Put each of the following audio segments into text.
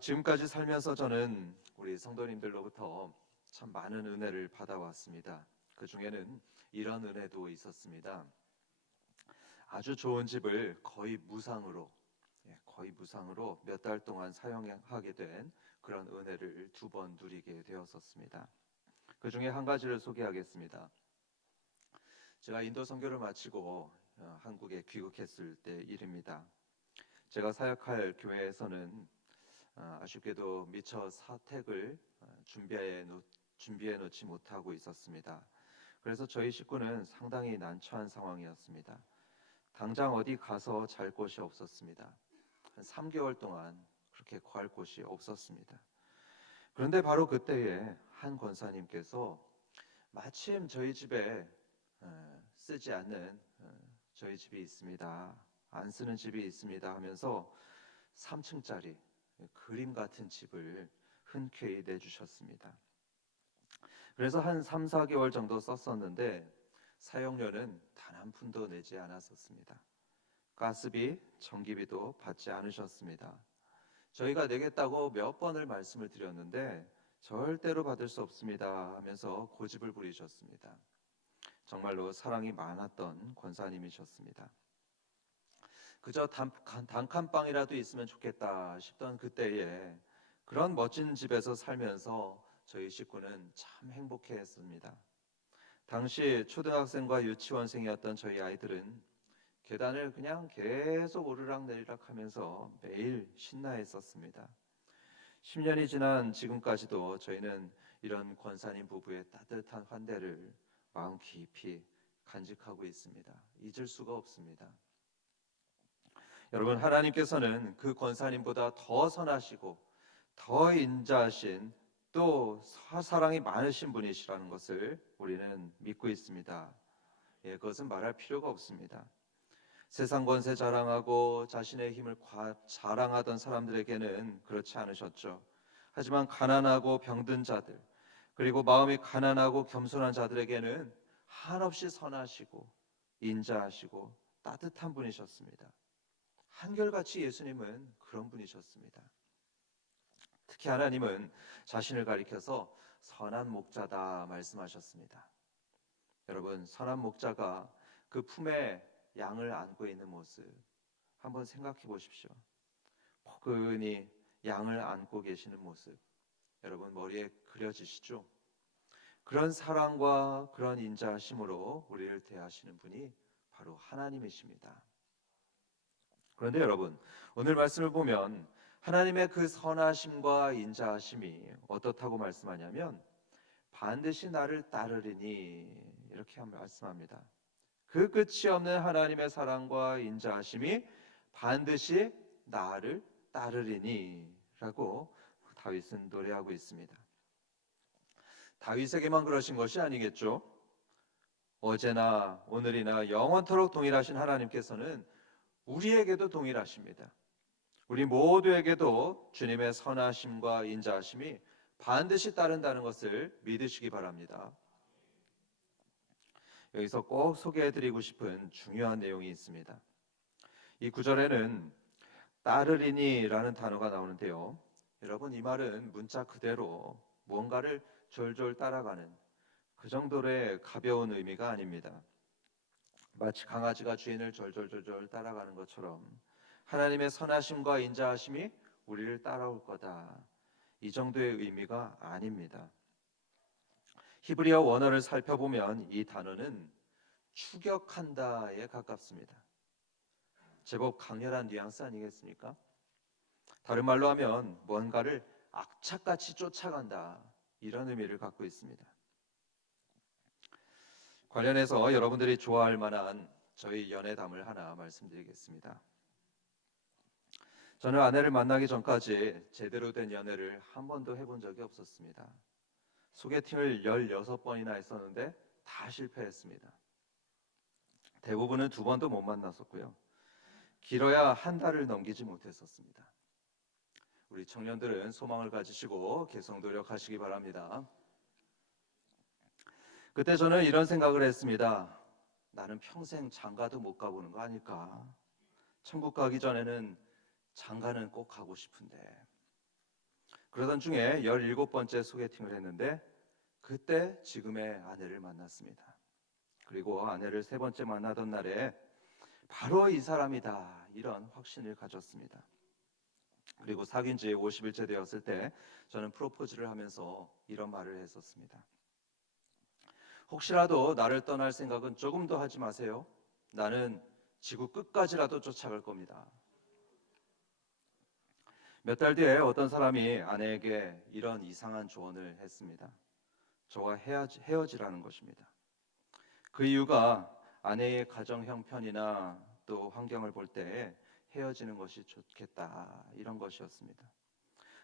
지금까지 살면서 저는 우리 성도님들로부터 참 많은 은혜를 받아왔습니다. 그 중에는 이런 은혜도 있었습니다. 아주 좋은 집을 거의 무상으로 몇 달 동안 사용하게 된 그런 은혜를 2번 누리게 되었었습니다. 그 중에 한 가지를 소개하겠습니다. 제가 인도 선교를 마치고 한국에 귀국했을 때 일입니다. 제가 사역할 교회에서는 아쉽게도 미처 사택을 준비해 놓지 못하고 있었습니다. 그래서 저희 식구는 상당히 난처한 상황이었습니다. 당장 어디 가서 잘 곳이 없었습니다. 한 3개월 동안 그렇게 거할 곳이 없었습니다. 그런데 바로 그때에 한 권사님께서 마침 저희 집에 쓰지 않는 저희 집이 있습니다. 안 쓰는 집이 있습니다 하면서 3층짜리 그림 같은 집을 흔쾌히 내주셨습니다. 그래서 한 3, 4개월 정도 썼었는데 사용료는 단 한 푼도 내지 않았었습니다. 가스비, 전기비도 받지 않으셨습니다. 저희가 내겠다고 몇 번을 말씀을 드렸는데 절대로 받을 수 없습니다 하면서 고집을 부리셨습니다. 정말로 사랑이 많았던 권사님이셨습니다. 그저 단칸방이라도 있으면 좋겠다 싶던 그때에 그런 멋진 집에서 살면서 저희 식구는 참 행복해했습니다. 당시 초등학생과 유치원생이었던 저희 아이들은 계단을 그냥 계속 오르락내리락 하면서 매일 신나했었습니다. 10년이 지난 지금까지도 저희는 이런 권사님 부부의 따뜻한 환대를 마음 깊이 간직하고 있습니다. 잊을 수가 없습니다. 여러분, 하나님께서는 그 권사님보다 더 선하시고 더 인자하신 또 사랑이 많으신 분이시라는 것을 우리는 믿고 있습니다. 그것은 말할 필요가 없습니다. 세상 권세 자랑하고 자신의 힘을 자랑하던 사람들에게는 그렇지 않으셨죠. 하지만 가난하고 병든 자들, 그리고 마음이 가난하고 겸손한 자들에게는 한없이 선하시고 인자하시고 따뜻한 분이셨습니다. 한결같이 예수님은 그런 분이셨습니다. 특히 하나님은 자신을 가리켜서 선한 목자다 말씀하셨습니다. 여러분, 선한 목자가 그 품에 양을 안고 있는 모습 한번 생각해 보십시오. 포근히 양을 안고 계시는 모습 여러분 머리에 그려지시죠? 그런 사랑과 그런 인자하심으로 우리를 대하시는 분이 바로 하나님이십니다. 그런데 여러분, 오늘 말씀을 보면 하나님의 그 선하심과 인자하심이 어떻다고 말씀하냐면 반드시 나를 따르리니 이렇게 말씀합니다. 그 끝이 없는 하나님의 사랑과 인자하심이 반드시 나를 따르리니 라고 다윗은 노래하고 있습니다. 다윗에게만 그러신 것이 아니겠죠. 어제나 오늘이나 영원토록 동일하신 하나님께서는 우리에게도 동일하십니다. 우리 모두에게도 주님의 선하심과 인자하심이 반드시 따른다는 것을 믿으시기 바랍니다. 여기서 꼭 소개해드리고 싶은 중요한 내용이 있습니다. 이 구절에는 따르리니라는 단어가 나오는데요. 여러분, 이 말은 문자 그대로 무언가를 졸졸 따라가는 그 정도의 가벼운 의미가 아닙니다. 마치 강아지가 주인을 졸졸 따라가는 것처럼 하나님의 선하심과 인자하심이 우리를 따라올 거다, 이 정도의 의미가 아닙니다. 히브리어 원어를 살펴보면 이 단어는 추격한다에 가깝습니다. 제법 강렬한 뉘앙스 아니겠습니까? 다른 말로 하면 뭔가를 악착같이 쫓아간다, 이런 의미를 갖고 있습니다. 관련해서 여러분들이 좋아할 만한 저희 연애담을 하나 말씀드리겠습니다. 저는 아내를 만나기 전까지 제대로 된 연애를 한 번도 해본 적이 없었습니다. 소개팅을 16번이나 했었는데 다 실패했습니다. 대부분은 2번도 못 만났었고요. 길어야 한 달을 넘기지 못했었습니다. 우리 청년들은 소망을 가지시고 계속 노력하시기 바랍니다. 그때 저는 이런 생각을 했습니다. 나는 평생 장가도 못 가보는 거 아닐까? 천국 가기 전에는 장가는 꼭 가고 싶은데 그러던 중에 17번째 소개팅을 했는데 그때 지금의 아내를 만났습니다. 그리고 아내를 3번째 만나던 날에 바로 이 사람이다 이런 확신을 가졌습니다. 그리고 사귄 지 50일째 되었을 때 저는 프로포즈를 하면서 이런 말을 했었습니다. 혹시라도 나를 떠날 생각은 조금 더 하지 마세요. 나는 지구 끝까지라도 쫓아갈 겁니다. 몇 달 뒤에 어떤 사람이 아내에게 이런 이상한 조언을 했습니다. 저와 헤어지라는 것입니다. 그 이유가 아내의 가정 형편이나 또 환경을 볼 때 헤어지는 것이 좋겠다 이런 것이었습니다.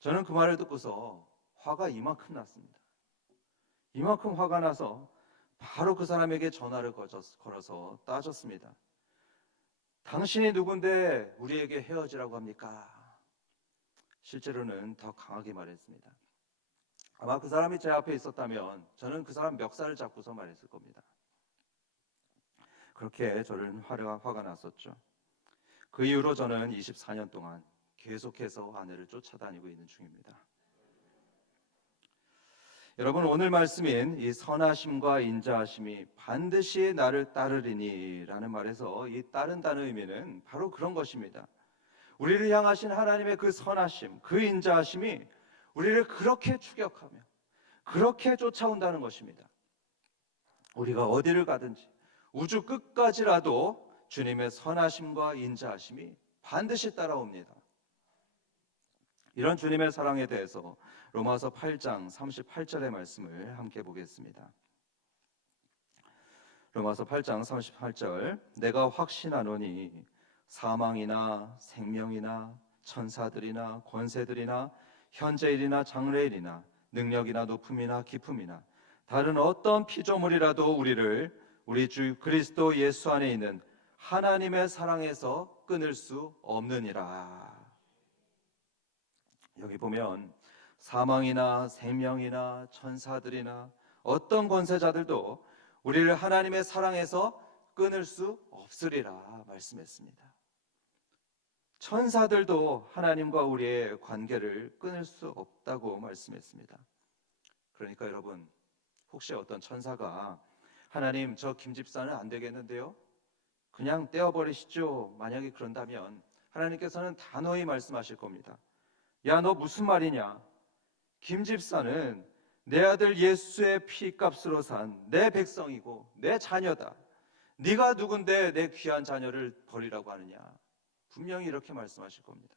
저는 그 말을 듣고서 화가 이만큼 났습니다. 이만큼 화가 나서 바로 그 사람에게 전화를 걸어서 따졌습니다. 당신이 누군데 우리에게 헤어지라고 합니까? 실제로는 더 강하게 말했습니다. 아마 그 사람이 제 앞에 있었다면 저는 그 사람 멱살을 잡고서 말했을 겁니다. 그렇게 저는 화가 났었죠. 그 이후로 저는 24년 동안 계속해서 아내를 쫓아다니고 있는 중입니다. 여러분, 오늘 말씀인 이 선하심과 인자하심이 반드시 나를 따르리니 라는 말에서 이 따른다는 의미는 바로 그런 것입니다. 우리를 향하신 하나님의 그 선하심, 그 인자하심이 우리를 그렇게 추격하며 그렇게 쫓아온다는 것입니다. 우리가 어디를 가든지 우주 끝까지라도 주님의 선하심과 인자하심이 반드시 따라옵니다. 이런 주님의 사랑에 대해서 로마서 8장 38절의 말씀을 함께 보겠습니다. 로마서 8장 38절 내가 확신하노니 사망이나 생명이나 천사들이나 권세들이나 현재일이나 장래일이나 능력이나 높음이나 깊음이나 다른 어떤 피조물이라도 우리를 우리 주 그리스도 예수 안에 있는 하나님의 사랑에서 끊을 수 없느니라. 여기 보면 사망이나 생명이나 천사들이나 어떤 권세자들도 우리를 하나님의 사랑에서 끊을 수 없으리라 말씀했습니다. 천사들도 하나님과 우리의 관계를 끊을 수 없다고 말씀했습니다. 그러니까 여러분, 혹시 어떤 천사가 하나님, 저 김 집사는 안 되겠는데요? 그냥 떼어버리시죠. 만약에 그런다면 하나님께서는 단호히 말씀하실 겁니다. 야, 너 무슨 말이냐? 김 집사는 내 아들 예수의 피값으로 산 내 백성이고 내 자녀다. 네가 누군데 내 귀한 자녀를 버리라고 하느냐? 분명히 이렇게 말씀하실 겁니다.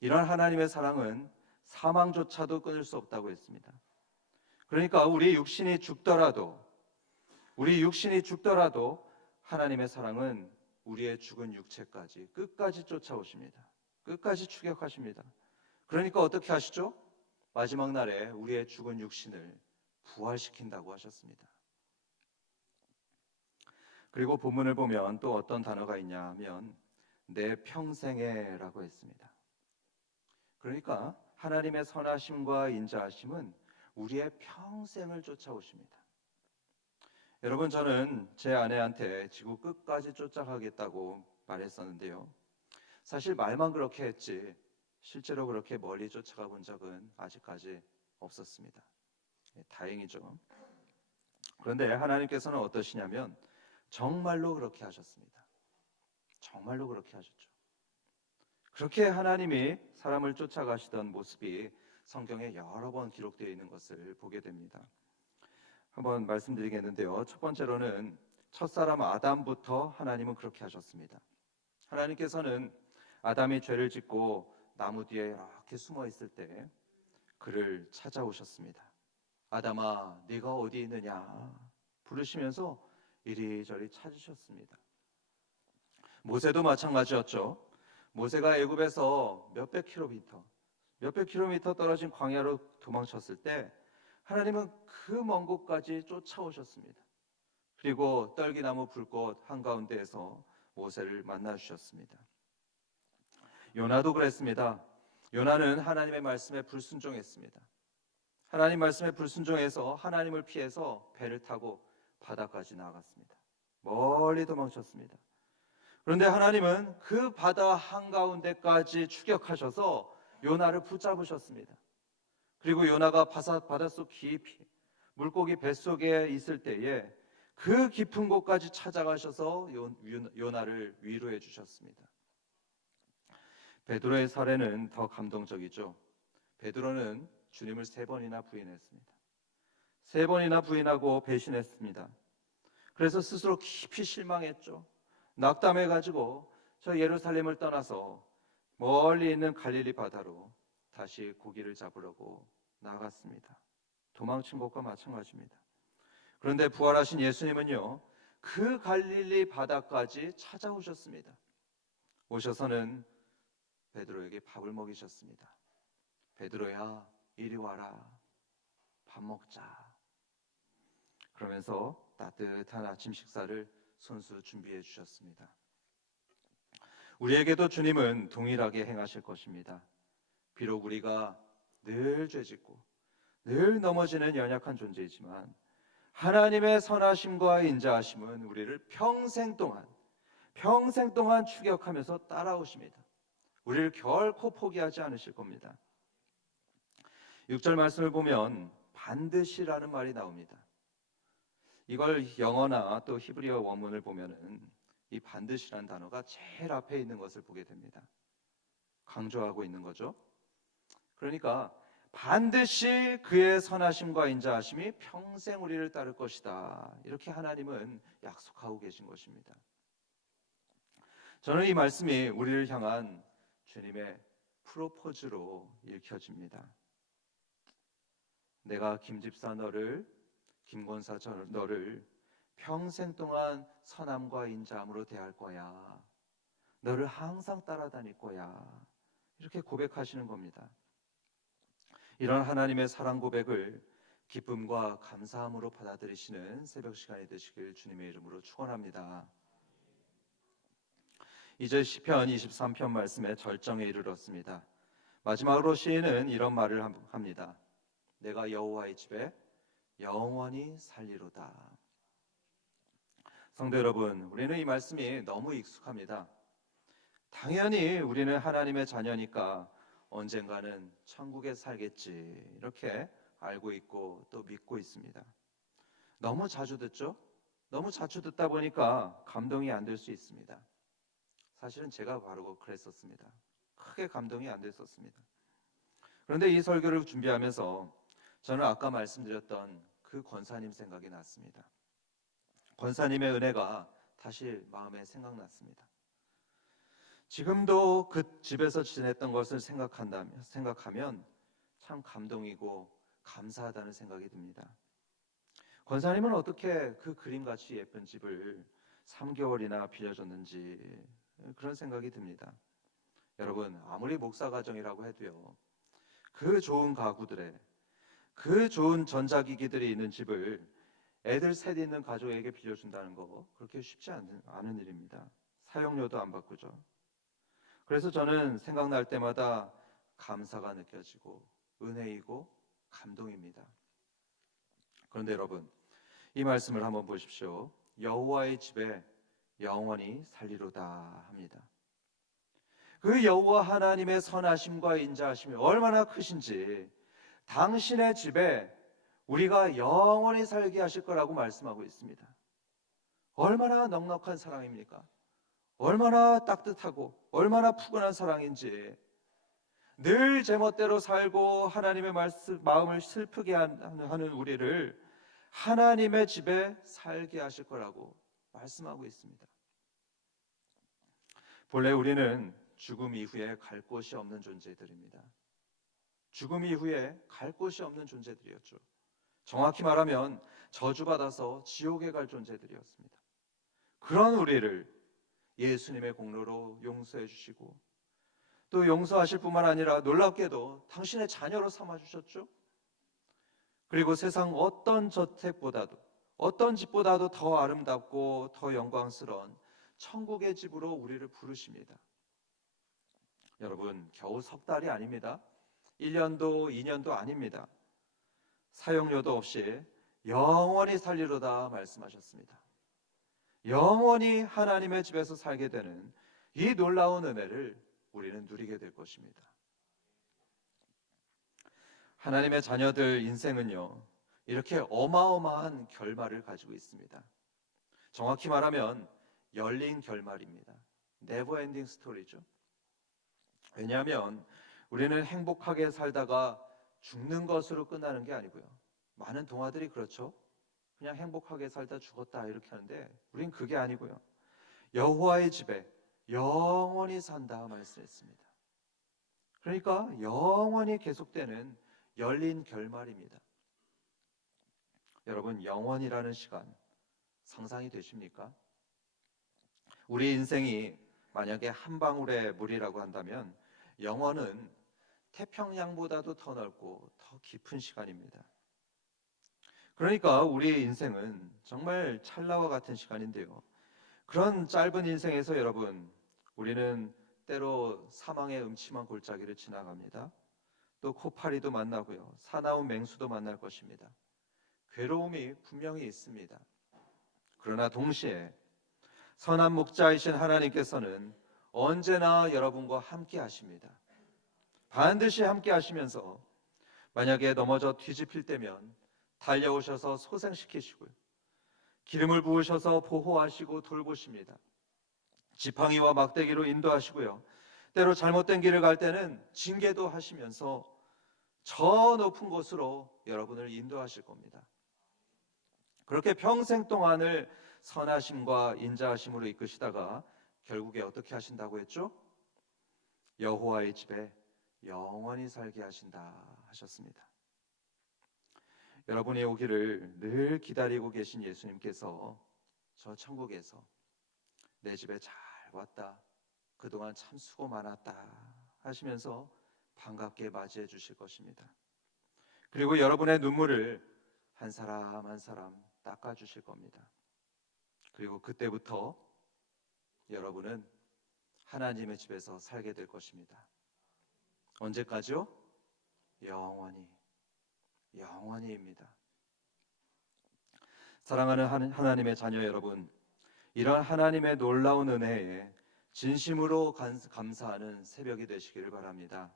이런 하나님의 사랑은 사망조차도 끊을 수 없다고 했습니다. 그러니까 우리 육신이 죽더라도 하나님의 사랑은 우리의 죽은 육체까지 끝까지 쫓아오십니다. 끝까지 추격하십니다. 그러니까 어떻게 하시죠? 마지막 날에 우리의 죽은 육신을 부활시킨다고 하셨습니다. 그리고 본문을 보면 또 어떤 단어가 있냐 하면 내 평생에라고 했습니다. 그러니까 하나님의 선하심과 인자하심은 우리의 평생을 쫓아오십니다. 여러분, 저는 제 아내한테 지구 끝까지 쫓아가겠다고 말했었는데요. 사실 말만 그렇게 했지 실제로 그렇게 멀리 쫓아가 본 적은 아직까지 없었습니다. 다행이죠. 그런데 하나님께서는 어떠시냐면 정말로 그렇게 하셨습니다. 정말로 그렇게 하셨죠. 그렇게 하나님이 사람을 쫓아가시던 모습이 성경에 여러 번 기록되어 있는 것을 보게 됩니다. 한번 말씀드리겠는데요. 첫 번째로는 첫사람 아담부터 하나님은 그렇게 하셨습니다. 하나님께서는 아담이 죄를 짓고 나무 뒤에 이렇게 숨어 있을 때 그를 찾아오셨습니다. 아담아, 네가 어디 있느냐 부르시면서 이리저리 찾으셨습니다. 모세도 마찬가지였죠. 모세가 애굽에서 몇백 킬로미터 떨어진 광야로 도망쳤을 때 하나님은 그 먼 곳까지 쫓아오셨습니다. 그리고 떨기나무 불꽃 한가운데에서 모세를 만나 주셨습니다. 요나도 그랬습니다. 요나는 하나님의 말씀에 불순종했습니다. 하나님 말씀에 불순종해서 하나님을 피해서 배를 타고 바다까지 나아갔습니다. 멀리 도망쳤습니다. 그런데 하나님은 그 바다 한가운데까지 추격하셔서 요나를 붙잡으셨습니다. 그리고 요나가 바닷속 깊이 물고기 뱃속에 있을 때에 그 깊은 곳까지 찾아가셔서 요나를 위로해 주셨습니다. 베드로의 사례는 더 감동적이죠. 베드로는 주님을 3번이나 부인했습니다. 3번이나 부인하고 배신했습니다. 그래서 스스로 깊이 실망했죠. 낙담해가지고 저 예루살렘을 떠나서 멀리 있는 갈릴리 바다로 다시 고기를 잡으려고 나갔습니다. 도망친 것과 마찬가지입니다. 그런데 부활하신 예수님은요, 그 갈릴리 바다까지 찾아오셨습니다. 오셔서는 베드로에게 밥을 먹이셨습니다. 베드로야, 이리 와라. 밥 먹자. 그러면서 따뜻한 아침 식사를 손수 준비해 주셨습니다. 우리에게도 주님은 동일하게 행하실 것입니다. 비록 우리가 늘 죄짓고 늘 넘어지는 연약한 존재이지만 하나님의 선하심과 인자하심은 우리를 평생 동안 추격하면서 따라오십니다. 우리를 결코 포기하지 않으실 겁니다. 6절 말씀을 보면 반드시라는 말이 나옵니다. 이걸 영어나 또 히브리어 원문을 보면은 이 반드시라는 단어가 제일 앞에 있는 것을 보게 됩니다. 강조하고 있는 거죠. 그러니까 반드시 그의 선하심과 인자하심이 평생 우리를 따를 것이다. 이렇게 하나님은 약속하고 계신 것입니다. 저는 이 말씀이 우리를 향한 주님의 프로포즈로 읽혀집니다. 내가 김집사 너를, 김권사 너를 평생 동안 선함과 인자함으로 대할 거야. 너를 항상 따라다닐 거야. 이렇게 고백하시는 겁니다. 이런 하나님의 사랑 고백을 기쁨과 감사함으로 받아들이시는 새벽 시간이 되시길 주님의 이름으로 축원합니다. 이제 시편 23편 말씀의 절정에 이르렀습니다. 마지막으로 시인은 이런 말을 합니다. 내가 여호와의 집에 영원히 살리로다. 성도 여러분, 우리는 이 말씀이 너무 익숙합니다. 당연히 우리는 하나님의 자녀니까 언젠가는 천국에 살겠지, 이렇게 알고 있고 또 믿고 있습니다. 너무 자주 듣죠? 너무 자주 듣다 보니까 감동이 안 될 수 있습니다. 사실은 제가 바로 그랬었습니다. 크게 감동이 안 됐었습니다. 그런데 이 설교를 준비하면서 저는 아까 말씀드렸던 그 권사님 생각이 났습니다. 권사님의 은혜가 다시 마음에 생각났습니다. 지금도 그 집에서 지냈던 것을 생각하면 참 감동이고 감사하다는 생각이 듭니다. 권사님은 어떻게 그 그림같이 예쁜 집을 3개월이나 빌려줬는지 그런 생각이 듭니다. 여러분, 아무리 목사 가정이라고 해도요, 그 좋은 가구들에 그 좋은 전자기기들이 있는 집을 애들 셋 있는 가족에게 빌려준다는 거 그렇게 쉽지 않은 일입니다. 사용료도 안 바꾸죠. 그래서 저는 생각날 때마다 감사가 느껴지고 은혜이고 감동입니다. 그런데 여러분, 이 말씀을 한번 보십시오. 여호와의 집에 영원히 살리로다 합니다. 그 여호와 하나님의 선하심과 인자하심이 얼마나 크신지 당신의 집에 우리가 영원히 살게 하실 거라고 말씀하고 있습니다. 얼마나 넉넉한 사랑입니까? 얼마나 따뜻하고 얼마나 푸근한 사랑인지, 늘 제멋대로 살고 하나님의 마음을 슬프게 하는 우리를 하나님의 집에 살게 하실 거라고 말씀하고 있습니다. 본래 우리는 죽음 이후에 갈 곳이 없는 존재들입니다. 죽음 이후에 갈 곳이 없는 존재들이었죠. 정확히 말하면 저주받아서 지옥에 갈 존재들이었습니다. 그런 우리를 예수님의 공로로 용서해 주시고 또 용서하실 뿐만 아니라 놀랍게도 당신의 자녀로 삼아주셨죠. 그리고 세상 어떤 저택보다도 어떤 집보다도 더 아름답고 더 영광스러운 천국의 집으로 우리를 부르십니다. 여러분, 겨우 석 달이 아닙니다. 1년도 2년도 아닙니다. 사용료도 없이 영원히 살리로다 말씀하셨습니다. 영원히 하나님의 집에서 살게 되는 이 놀라운 은혜를 우리는 누리게 될 것입니다. 하나님의 자녀들 인생은요, 이렇게 어마어마한 결말을 가지고 있습니다. 정확히 말하면 열린 결말입니다. 네버 엔딩 스토리죠. 왜냐하면 우리는 행복하게 살다가 죽는 것으로 끝나는 게 아니고요. 많은 동화들이 그렇죠. 그냥 행복하게 살다 죽었다 이렇게 하는데 우린 그게 아니고요. 여호와의 집에 영원히 산다 말씀했습니다. 그러니까 영원히 계속되는 열린 결말입니다. 여러분, 영원이라는 시간 상상이 되십니까? 우리 인생이 만약에 한 방울의 물이라고 한다면 영원은 태평양보다도 더 넓고 더 깊은 시간입니다. 그러니까 우리의 인생은 정말 찰나와 같은 시간인데요. 그런 짧은 인생에서 여러분, 우리는 때로 사망의 음침한 골짜기를 지나갑니다. 또 코파리도 만나고요. 사나운 맹수도 만날 것입니다. 괴로움이 분명히 있습니다. 그러나 동시에 선한 목자이신 하나님께서는 언제나 여러분과 함께 하십니다. 반드시 함께 하시면서 만약에 넘어져 뒤집힐 때면 달려오셔서 소생시키시고요. 기름을 부으셔서 보호하시고 돌보십니다. 지팡이와 막대기로 인도하시고요. 때로 잘못된 길을 갈 때는 징계도 하시면서 저 높은 곳으로 여러분을 인도하실 겁니다. 그렇게 평생 동안을 선하심과 인자하심으로 이끄시다가 결국에 어떻게 하신다고 했죠? 여호와의 집에 영원히 살게 하신다 하셨습니다. 여러분이 오기를 늘 기다리고 계신 예수님께서 저 천국에서 내 집에 잘 왔다, 그동안 참 수고 많았다 하시면서 반갑게 맞이해 주실 것입니다. 그리고 여러분의 눈물을 한 사람 한 사람 닦아 주실 겁니다. 그리고 그때부터 여러분은 하나님의 집에서 살게 될 것입니다. 언제까지요? 영원히, 영원히입니다. 사랑하는 하나님의 자녀 여러분, 이런 하나님의 놀라운 은혜에 진심으로 감사하는 새벽이 되시기를 바랍니다.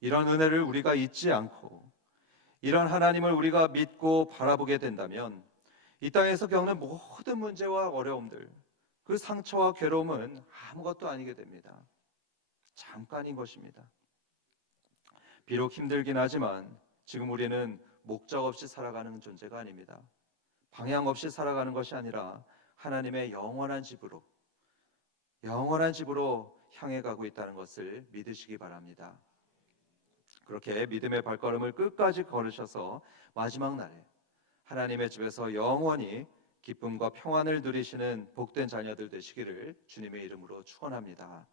이런 은혜를 우리가 잊지 않고 이런 하나님을 우리가 믿고 바라보게 된다면 이 땅에서 겪는 모든 문제와 어려움들, 그 상처와 괴로움은 아무것도 아니게 됩니다. 잠깐인 것입니다. 비록 힘들긴 하지만 지금 우리는 목적 없이 살아가는 존재가 아닙니다. 방향 없이 살아가는 것이 아니라 하나님의 영원한 집으로 향해 가고 있다는 것을 믿으시기 바랍니다. 그렇게 믿음의 발걸음을 끝까지 걸으셔서 마지막 날에 하나님의 집에서 영원히 기쁨과 평안을 누리시는 복된 자녀들 되시기를 주님의 이름으로 축원합니다.